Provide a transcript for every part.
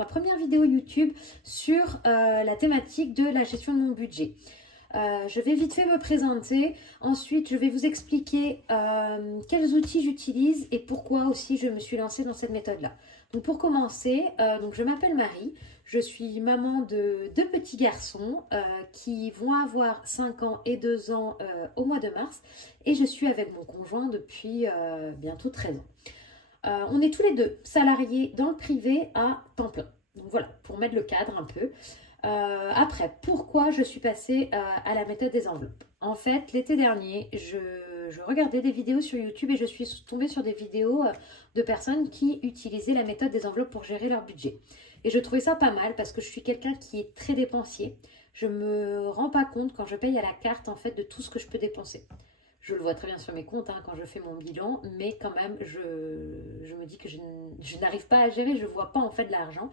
ma première vidéo YouTube sur la thématique de la gestion de mon budget. Je vais vite fait me présenter, ensuite je vais vous expliquer quels outils j'utilise et pourquoi aussi je me suis lancée dans cette méthode-là. Donc pour commencer, donc je m'appelle Marie, je suis maman de deux petits garçons qui vont avoir 5 ans et 2 ans au mois de mars et je suis avec mon conjoint depuis bientôt 13 ans. On est tous les deux salariés dans le privé à temps plein. Donc voilà, pour mettre le cadre un peu. Après, pourquoi je suis passée à la méthode des enveloppes? En fait, l'été dernier, je regardais des vidéos sur YouTube et je suis tombée sur des vidéos de personnes qui utilisaient la méthode des enveloppes pour gérer leur budget. Et je trouvais ça pas mal parce que je suis quelqu'un qui est très dépensier. Je me rends pas compte quand je paye à la carte en fait de tout ce que je peux dépenser. Je le vois très bien sur mes comptes quand je fais mon bilan, mais quand même, je me dis que je n'arrive pas à gérer, je ne vois pas en fait de l'argent.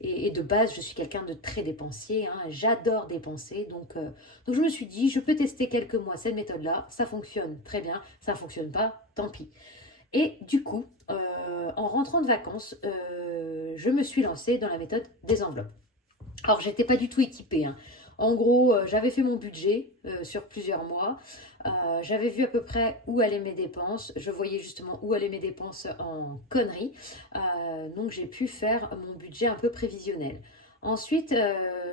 Et de base, je suis quelqu'un de très dépensier, j'adore dépenser. Donc je me suis dit, je peux tester quelques mois cette méthode-là, ça fonctionne très bien, ça ne fonctionne pas, tant pis. Et du coup, en rentrant de vacances, je me suis lancée dans la méthode des enveloppes. Alors, j'étais pas du tout équipée. En gros, j'avais fait mon budget sur plusieurs mois. J'avais vu à peu près où allaient mes dépenses. Je voyais justement où allaient mes dépenses en conneries. Donc, j'ai pu faire mon budget un peu prévisionnel. Ensuite,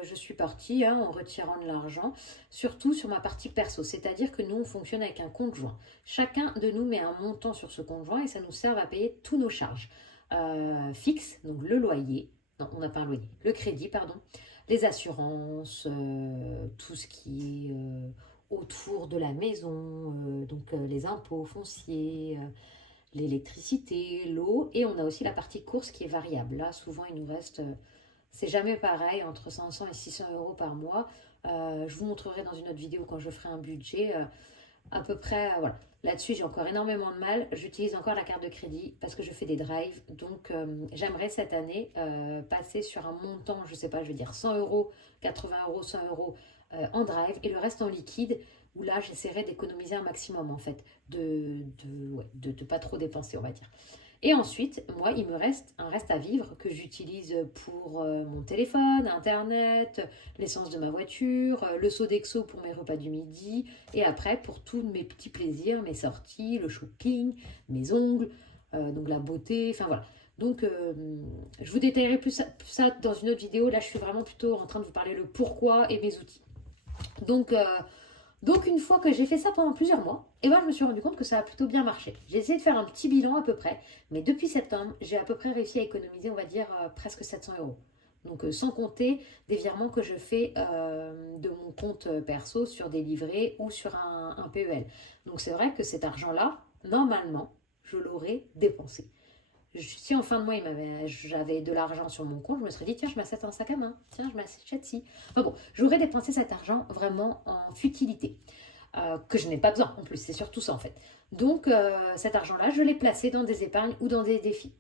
je suis partie en retirant de l'argent, surtout sur ma partie perso. C'est-à-dire que nous, on fonctionne avec un compte joint. Chacun de nous met un montant sur ce compte joint et ça nous sert à payer tous nos charges fixes, donc le loyer. Non, on n'a pas un loyer. Le crédit, pardon. Les assurances, tout ce qui est autour de la maison, donc les impôts fonciers, l'électricité, l'eau. Et on a aussi la partie course qui est variable. Là, souvent, il nous reste, c'est jamais pareil, entre 500 et 600 euros par mois. Je vous montrerai dans une autre vidéo quand je ferai un budget. À peu près, voilà. Là-dessus, j'ai encore énormément de mal. J'utilise encore la carte de crédit parce que je fais des drives. Donc, j'aimerais cette année passer sur un montant, je ne sais pas, je veux dire 100 euros, 80 euros, 100 euros en drive et le reste en liquide où là, j'essaierai d'économiser un maximum en fait, de pas trop dépenser, on va dire. Et ensuite, moi, il me reste un reste à vivre que j'utilise pour mon téléphone, Internet, l'essence de ma voiture, le Sodexo pour mes repas du midi, et après pour tous mes petits plaisirs, mes sorties, le shopping, mes ongles, donc la beauté, enfin voilà. Donc, je vous détaillerai plus ça dans une autre vidéo. Là, je suis vraiment plutôt en train de vous parler le pourquoi et mes outils. Donc une fois que j'ai fait ça pendant plusieurs mois, je me suis rendu compte que ça a plutôt bien marché. J'ai essayé de faire un petit bilan à peu près, mais depuis septembre, j'ai à peu près réussi à économiser, on va dire, presque 700 euros. Donc sans compter des virements que je fais de mon compte perso sur des livrets ou sur un PEL. Donc c'est vrai que cet argent-là, normalement, je l'aurais dépensé. Si en fin de mois, j'avais de l'argent sur mon compte, je me serais dit, tiens, je m'achète un sac à main, tiens, je m'achète ci. Enfin bon, j'aurais dépensé cet argent vraiment en futilité, que je n'ai pas besoin en plus, c'est surtout ça en fait. Donc cet argent-là, je l'ai placé dans des épargnes ou dans des défis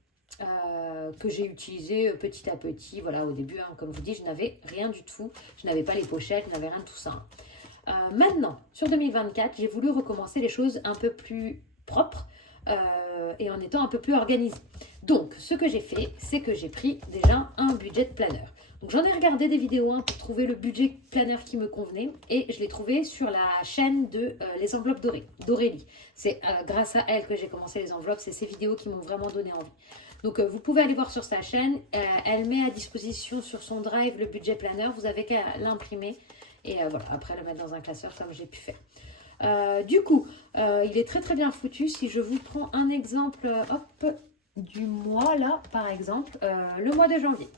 que j'ai utilisés petit à petit. Voilà, au début, comme je vous dis, je n'avais rien du tout, je n'avais pas les pochettes, je n'avais rien de tout ça. Maintenant, sur 2024, j'ai voulu recommencer les choses un peu plus propres, et en étant un peu plus organisée. Donc, ce que j'ai fait, c'est que j'ai pris déjà un budget planner. Donc, j'en ai regardé des vidéos pour trouver le budget planner qui me convenait et je l'ai trouvé sur la chaîne de Les Enveloppes Dorées, d'Aurélie. C'est grâce à elle que j'ai commencé les enveloppes. C'est ces vidéos qui m'ont vraiment donné envie. Donc, vous pouvez aller voir sur sa chaîne. Elle met à disposition sur son drive le budget planner. Vous avez qu'à l'imprimer et voilà, après le mettre dans un classeur comme j'ai pu faire. Du coup, il est très très bien foutu. Si je vous prends un exemple du mois là, par exemple, le mois de janvier.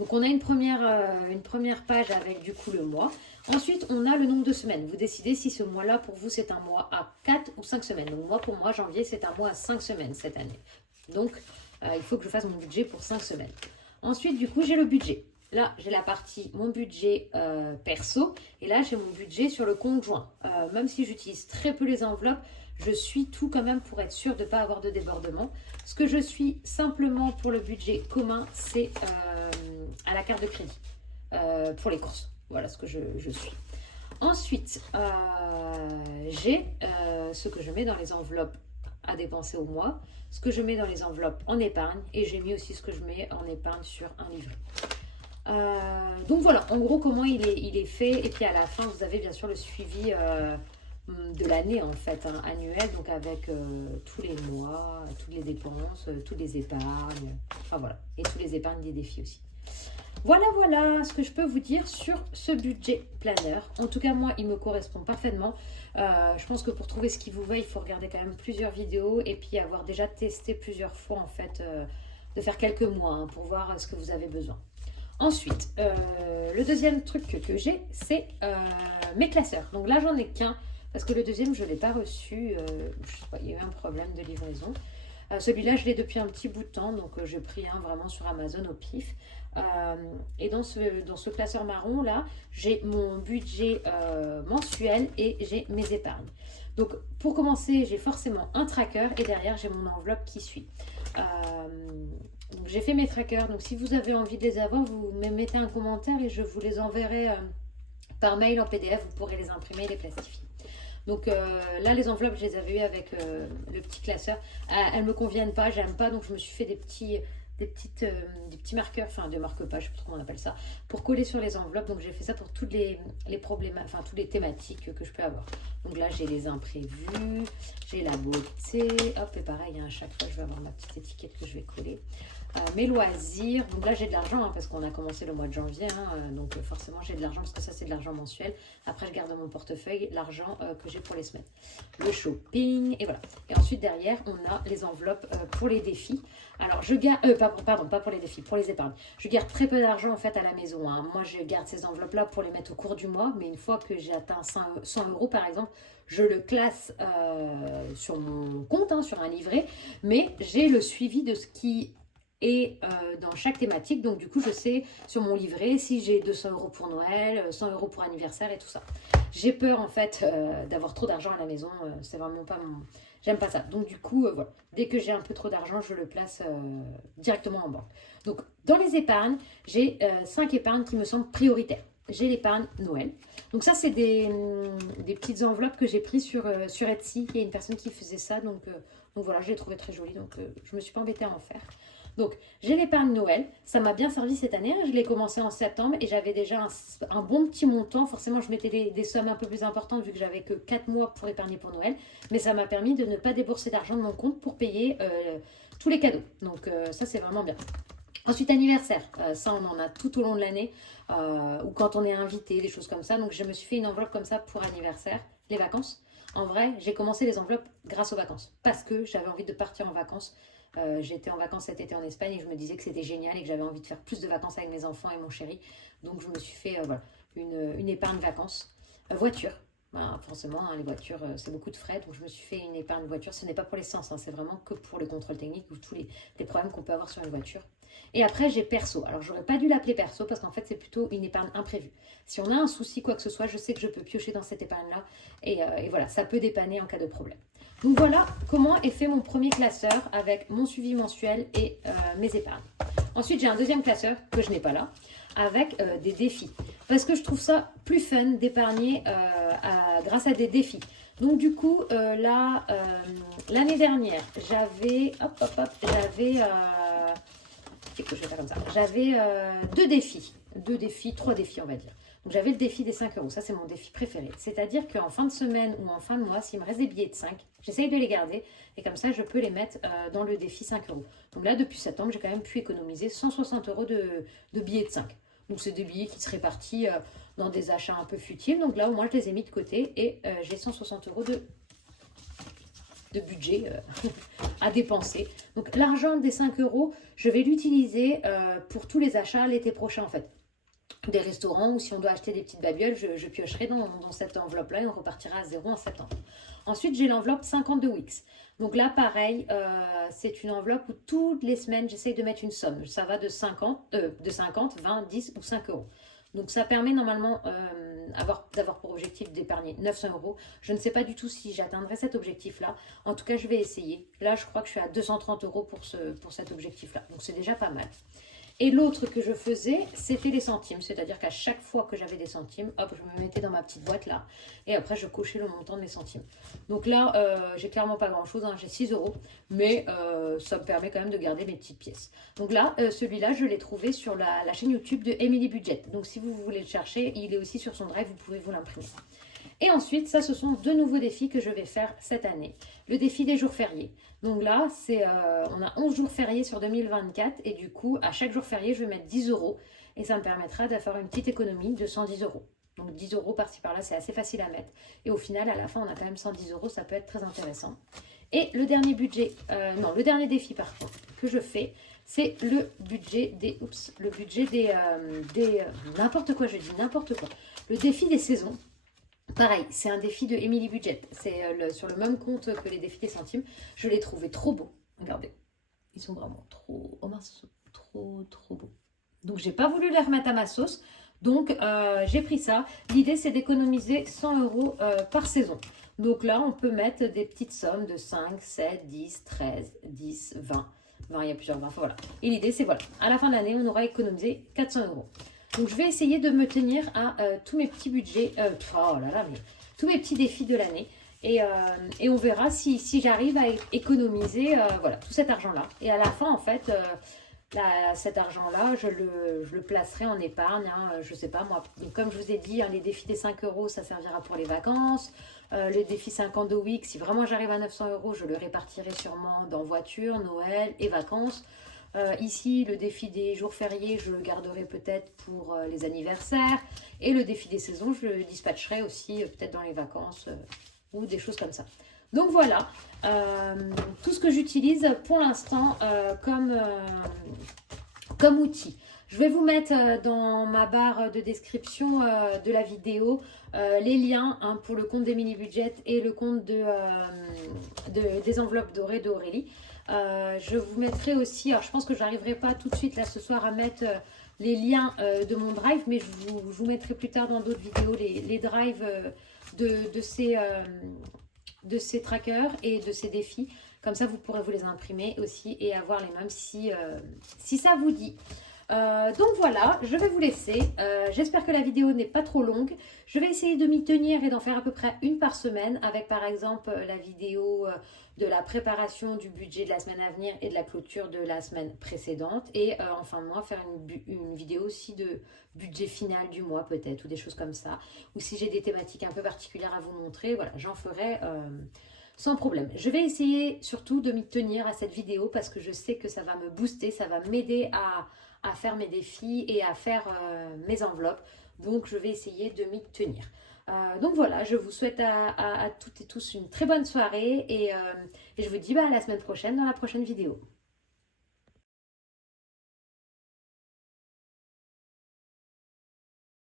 Donc on a une première page avec du coup le mois. Ensuite, on a le nombre de semaines. Vous décidez si ce mois-là pour vous c'est un mois à 4 ou 5 semaines. Donc pour moi, janvier c'est un mois à 5 semaines cette année. Donc il faut que je fasse mon budget pour 5 semaines. Ensuite, du coup, j'ai le budget. Là, j'ai la partie mon budget perso et là, j'ai mon budget sur le compte joint. Même si j'utilise très peu les enveloppes, je suis tout quand même pour être sûre de ne pas avoir de débordement. Ce que je suis simplement pour le budget commun, c'est à la carte de crédit pour les courses. Voilà ce que je suis. Ensuite, j'ai ce que je mets dans les enveloppes à dépenser au mois, ce que je mets dans les enveloppes en épargne et j'ai mis aussi ce que je mets en épargne sur un livret. Donc voilà, en gros comment il est fait. Et puis à la fin, vous avez bien sûr le suivi de l'année en fait, hein, annuel, donc avec tous les mois, toutes les dépenses, toutes les épargnes, enfin voilà, et tous les épargnes des défis aussi. Voilà ce que je peux vous dire sur ce budget planner. En tout cas, moi, il me correspond parfaitement. Je pense que pour trouver ce qui vous va, il faut regarder quand même plusieurs vidéos et puis avoir déjà testé plusieurs fois en fait, de faire quelques mois hein, pour voir ce que vous avez besoin. Ensuite, le deuxième truc que j'ai, c'est mes classeurs. Donc là, j'en ai qu'un parce que le deuxième, je ne l'ai pas reçu. Je sais pas, il y a eu un problème de livraison. Celui-là, je l'ai depuis un petit bout de temps, donc j'ai pris un vraiment sur Amazon au pif. Et dans ce classeur marron là, j'ai mon budget mensuel et j'ai mes épargnes. Donc pour commencer, j'ai forcément un tracker et derrière j'ai mon enveloppe qui suit. Donc j'ai fait mes trackers, donc si vous avez envie de les avoir, vous me mettez un commentaire et je vous les enverrai par mail en PDF, vous pourrez les imprimer et les plastifier. Donc là, les enveloppes, je les avais eues avec le petit classeur. Elles ne me conviennent pas, j'aime pas, donc je me suis fait des petits marqueurs, enfin des marque-pages, je sais pas trop comment on appelle ça, pour coller sur les enveloppes. Donc j'ai fait ça pour toutes les problèmes, enfin toutes les thématiques que je peux avoir. Donc là, j'ai les imprévus, j'ai la beauté, hop, et pareil, hein, à chaque fois, je vais avoir ma petite étiquette que je vais coller. Mes loisirs, donc là j'ai de l'argent hein, parce qu'on a commencé le mois de janvier, hein, donc forcément j'ai de l'argent parce que ça c'est de l'argent mensuel. Après je garde dans mon portefeuille l'argent que j'ai pour les semaines. Le shopping et voilà. Et ensuite derrière on a les enveloppes pour les défis. Alors je garde, pardon, pas pour les défis, pour les épargnes. Je garde très peu d'argent en fait à la maison. Hein. Moi je garde ces enveloppes là pour les mettre au cours du mois, mais une fois que j'ai atteint 100 euros par exemple, je le classe sur mon compte, hein, sur un livret, mais j'ai le suivi de ce qui et dans chaque thématique, donc du coup je sais sur mon livret si j'ai 200 euros pour Noël, 100 euros pour anniversaire et tout ça. J'ai peur en fait d'avoir trop d'argent à la maison, c'est vraiment pas mon... J'aime pas ça. Donc du coup, voilà, dès que j'ai un peu trop d'argent, je le place directement en banque. Donc dans les épargnes, j'ai 5 épargnes qui me semblent prioritaires. J'ai l'épargne Noël. Donc ça, c'est des petites enveloppes que j'ai prises sur Etsy. Il y a une personne qui faisait ça, donc voilà, je l'ai trouvé très joli, donc je me suis pas embêtée à en faire. Donc, j'ai l'épargne Noël. Ça m'a bien servi cette année. Je l'ai commencé en septembre et j'avais déjà un bon petit montant. Forcément, je mettais des sommes un peu plus importantes vu que j'avais que 4 mois pour épargner pour Noël. Mais ça m'a permis de ne pas débourser d'argent de mon compte pour payer tous les cadeaux. Donc, ça, c'est vraiment bien. Ensuite, anniversaire. Ça, on en a tout au long de l'année. Ou quand on est invité, des choses comme ça. Donc, je me suis fait une enveloppe comme ça pour anniversaire. Les vacances. En vrai, j'ai commencé les enveloppes grâce aux vacances. Parce que j'avais envie de partir en vacances. J'étais en vacances cet été en Espagne et je me disais que c'était génial et que j'avais envie de faire plus de vacances avec mes enfants et mon chéri. Donc je me suis fait voilà, une épargne vacances. Voiture. Ben, forcément, hein, les voitures, c'est beaucoup de frais. Donc je me suis fait une épargne voiture. Ce n'est pas pour l'essence, hein, c'est vraiment que pour le contrôle technique ou tous les problèmes qu'on peut avoir sur une voiture. Et après, j'ai perso. Alors, j'aurais pas dû l'appeler perso parce qu'en fait, c'est plutôt une épargne imprévue. Si on a un souci, quoi que ce soit, je sais que je peux piocher dans cette épargne-là. Et voilà, ça peut dépanner en cas de problème. Donc voilà comment est fait mon premier classeur avec mon suivi mensuel et mes épargnes. Ensuite, j'ai un deuxième classeur que je n'ai pas là avec des défis. Parce que je trouve ça plus fun d'épargner grâce à des défis. Donc du coup, là, l'année dernière, j'avais... je vais faire comme ça. J'avais trois défis on va dire. Donc j'avais le défi des 5 euros, ça c'est mon défi préféré. C'est-à-dire qu'en fin de semaine ou en fin de mois, s'il me reste des billets de 5, j'essaye de les garder et comme ça je peux les mettre dans le défi 5 euros. Donc là depuis septembre, j'ai quand même pu économiser 160 euros de billets de 5. Donc c'est des billets qui se répartissent dans des achats un peu futiles. Donc là au moins je les ai mis de côté et j'ai 160 euros de budget à dépenser. Donc l'argent des 5 euros, je vais l'utiliser pour tous les achats l'été prochain en fait. Des restaurants ou si on doit acheter des petites babioles, je piocherai dans cette enveloppe-là et on repartira à zéro en septembre. Ensuite, j'ai l'enveloppe 50 de Wix. Donc là, pareil, c'est une enveloppe où toutes les semaines, j'essaye de mettre une somme. Ça va de 50, 20, 10 ou 5 euros. Donc ça permet normalement d'avoir pour objectif d'épargner 900 euros. Je ne sais pas du tout si j'atteindrai cet objectif-là. En tout cas, je vais essayer. Là, je crois que je suis à 230 euros pour cet objectif-là. Donc c'est déjà pas mal. Et l'autre que je faisais, c'était les centimes. C'est-à-dire qu'à chaque fois que j'avais des centimes, hop, je me mettais dans ma petite boîte là. Et après, je cochais le montant de mes centimes. Donc là, j'ai clairement pas grand-chose. Hein, j'ai 6 euros. Mais ça me permet quand même de garder mes petites pièces. Donc là, celui-là, je l'ai trouvé sur la chaîne YouTube de Emily Budget. Donc si vous voulez le chercher, il est aussi sur son drive. Vous pouvez vous l'imprimer. Et ensuite, ça, ce sont 2 nouveaux défis que je vais faire cette année. Le défi des jours fériés. Donc là, on a 11 jours fériés sur 2024 et du coup, à chaque jour férié, je vais mettre 10 euros et ça me permettra de faire une petite économie de 110 euros. Donc 10 euros par-ci par-là, c'est assez facile à mettre. Et au final, à la fin, on a quand même 110 euros, ça peut être très intéressant. Et le dernier le dernier défi par contre que je fais, c'est le budget n'importe quoi, je dis n'importe quoi. Le défi des saisons. Pareil, c'est un défi de Emily Budget. C'est sur le même compte que les défis des centimes. Je l'ai trouvé trop beau. Regardez, ils sont vraiment trop, oh mince, trop beaux. Donc, j'ai pas voulu les remettre à ma sauce. Donc, j'ai pris ça. L'idée, c'est d'économiser 100 euros par saison. Donc là, on peut mettre des petites sommes de 5, 7, 10, 13, 10, 20. 20, il y a plusieurs 20. Enfin, voilà. Et l'idée, c'est voilà. À la fin de l'année, on aura économisé 400 euros. Donc, je vais essayer de me tenir à tous mes petits budgets, tous mes petits défis de l'année. Et on verra si j'arrive à économiser voilà, tout cet argent-là. Et à la fin, en fait, cet argent-là, je le placerai en épargne. Hein, je ne sais pas, moi, comme je vous ai dit, hein, les défis des 5 euros, ça servira pour les vacances. Le défi 50 de week, si vraiment j'arrive à 900 euros, je le répartirai sûrement dans voiture, Noël et vacances. Ici, le défi des jours fériés, je le garderai peut-être pour les anniversaires. Et le défi des saisons, je le dispatcherai aussi peut-être dans les vacances ou des choses comme ça. Donc voilà, tout ce que j'utilise pour l'instant comme outil. Je vais vous mettre dans ma barre de description de la vidéo les liens hein, pour le compte d'Emily Budget et le compte des enveloppes dorées d'Aurélie. Je vous mettrai aussi, alors je pense que je n'arriverai pas tout de suite là ce soir à mettre les liens de mon drive, mais je vous mettrai plus tard dans d'autres vidéos les drives de ces trackers et de ces défis. Comme ça, vous pourrez vous les imprimer aussi et avoir les mêmes si ça vous dit. Donc voilà, je vais vous laisser. J'espère que la vidéo n'est pas trop longue. Je vais essayer de m'y tenir et d'en faire à peu près une par semaine avec par exemple la vidéo de la préparation du budget de la semaine à venir et de la clôture de la semaine précédente. Et en fin de mois, faire une vidéo aussi de budget final du mois peut-être ou des choses comme ça. Ou si j'ai des thématiques un peu particulières à vous montrer, voilà, j'en ferai sans problème. Je vais essayer surtout de m'y tenir à cette vidéo parce que je sais que ça va me booster, ça va m'aider à faire mes défis et à faire mes enveloppes. Donc, je vais essayer de m'y tenir. Donc voilà, je vous souhaite à toutes et tous une très bonne soirée et je vous dis à la semaine prochaine dans la prochaine vidéo.